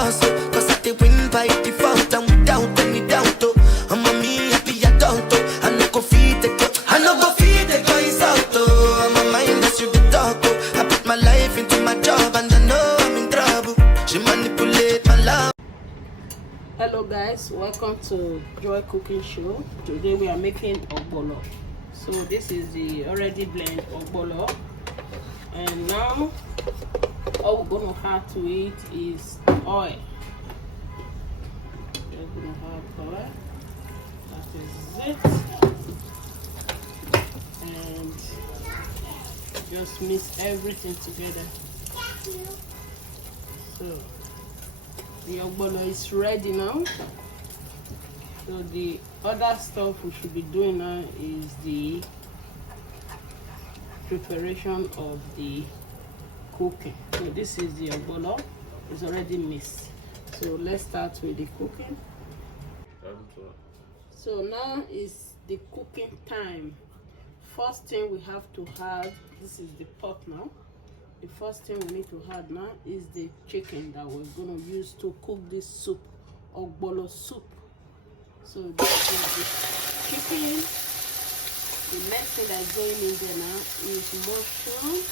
boss, cause I did win by default and without any doubt. I'm a me happy adult, I no go feed the girl, I no go feed the guys out. I'm a mindless you the dog, I put my life into my job and I know I'm in trouble. She manipulate my love. Hello guys, welcome to Joy Cooking Show. Today we are making ogbono. So this is the already blend ogbono, and now all we're going to add to it is oil. We're going to have oil, that is it, and just mix everything together. So the ogbono is ready now. So the other stuff we should be doing now is the preparation of the cooking. So this is the ogbono, it's already mixed. So let's start with the cooking. So now is the cooking time. First thing we have to add, this is the pot now. The first thing we need to add now is the chicken that we're going to use to cook this soup, Ogbono soup. So this is the chicken. The next thing that's going in there now is mushroom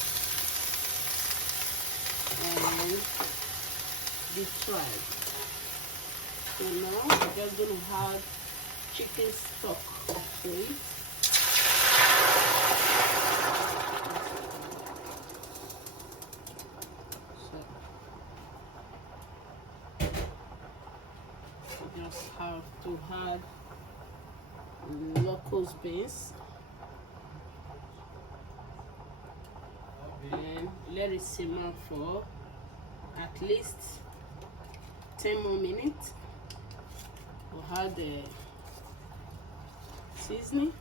and the fried. So now we're just going to add chicken stock to it. Just have to add locust beans and let it simmer for at least 10 more minutes. We'll add the seasoning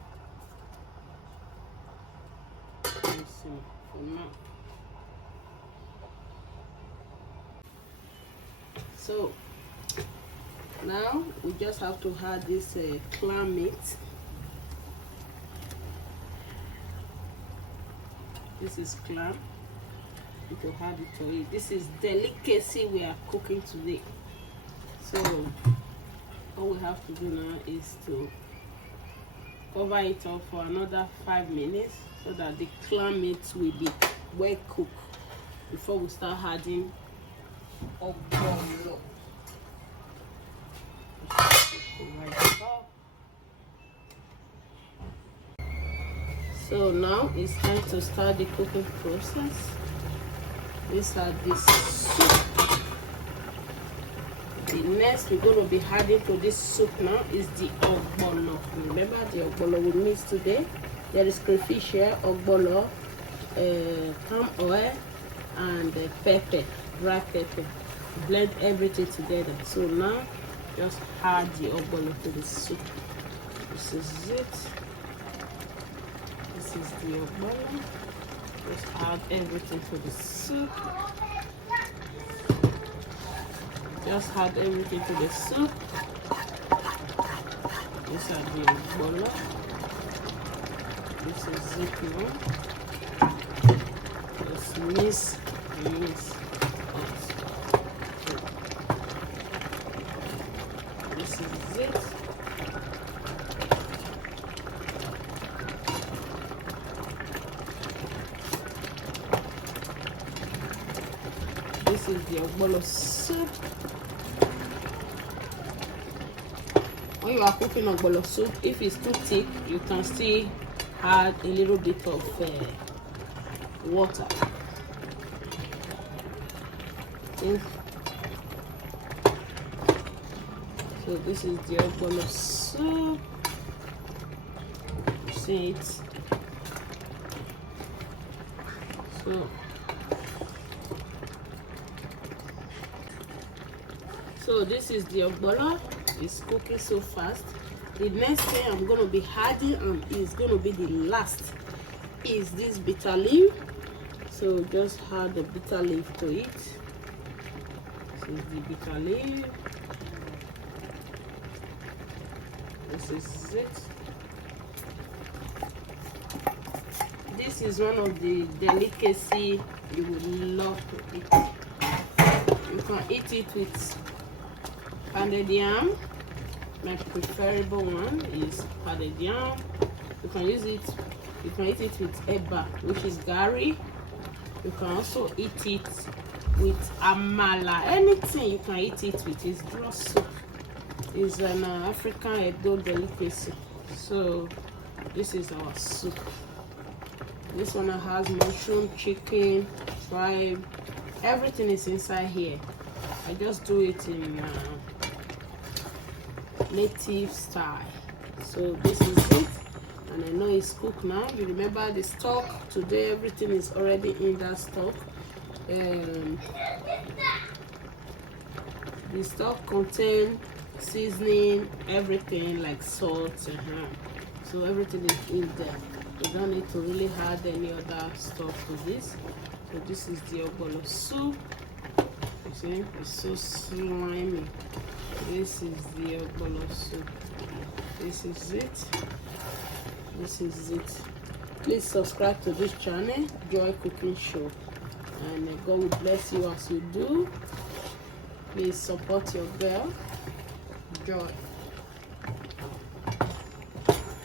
and simmer for now. So now we just have to add this clam meat. This is clam. We can add it to it. This is delicacy we are cooking today. So all we have to do now is to cover it up for another 5 minutes so that the clam meat will be well cooked before we start adding ogbono. So now it's time to start the cooking process. These are the soup. The next we're going to be adding to this soup now is the ogbono. Remember the ogbono we mixed today. There is crayfish here, ogbono, palm oil, and pepper, dry pepper. Blend everything together. So now just add the ogbono to the soup. This is it. This is the ogbono. Just add everything to the soup. Just add everything to the soup. This is the ogbono. This is it now. Just mix and mix. This is it. This is the ogbono soup. When you are cooking ogbono soup, if it's too thick, you can still add a little bit of water. So this is the ogbono soup. You see it. So this is the ogbono. It's cooking so fast. The next thing I'm going to be adding and is going to be the last is this bitter leaf. So just add the bitter leaf to it. This is the bitter leaf. This is it. This is one of the delicacy you would love to eat. You can eat it with pounded yam. My preferable one is pounded yam. You can use it. You can eat it with eba, which is gari. You can also eat it with amala. Anything you can eat it with. It's broth soup. It's an African Edo delicacy. So this is our soup. This one has mushroom, chicken, tribe. Everything is inside here. I just do it in native style. So this is it, and I know it's cooked now. You remember the stock today, everything is already in that stock. The stock contains seasoning, everything like salt, so everything is in there. You don't need to really add any other stuff to this. So this is the Ogbono soup. You see, it's so slimy. This is the Ogbono soup. This is it. This is it. Please subscribe to this channel, Joy Cooking Show, and God will bless you as you do. Please support your girl, Joy.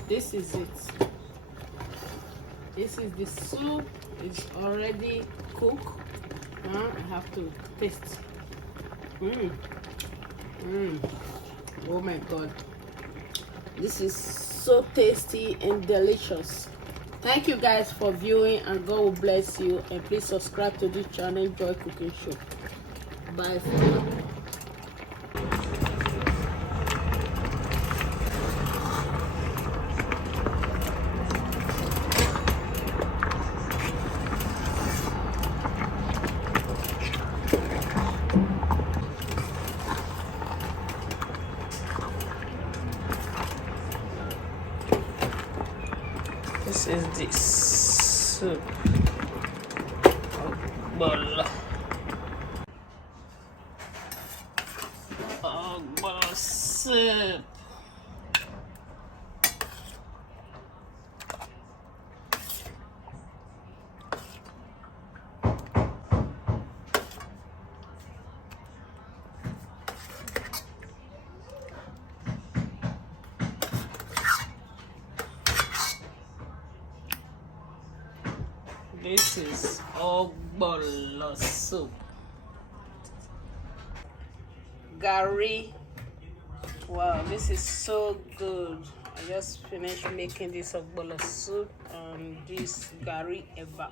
This is it. This is the soup. It's already cooked. Now I have to taste. Oh my God, this is so tasty and delicious. Thank you guys for viewing, and God will bless you. And please subscribe to this channel, Joy Cooking Show. Bye for now. This is the soup. Ogbono soup. This is Ogbono soup. Gari. Wow, this is so good. I just finished making this Ogbono soup and this gari eba.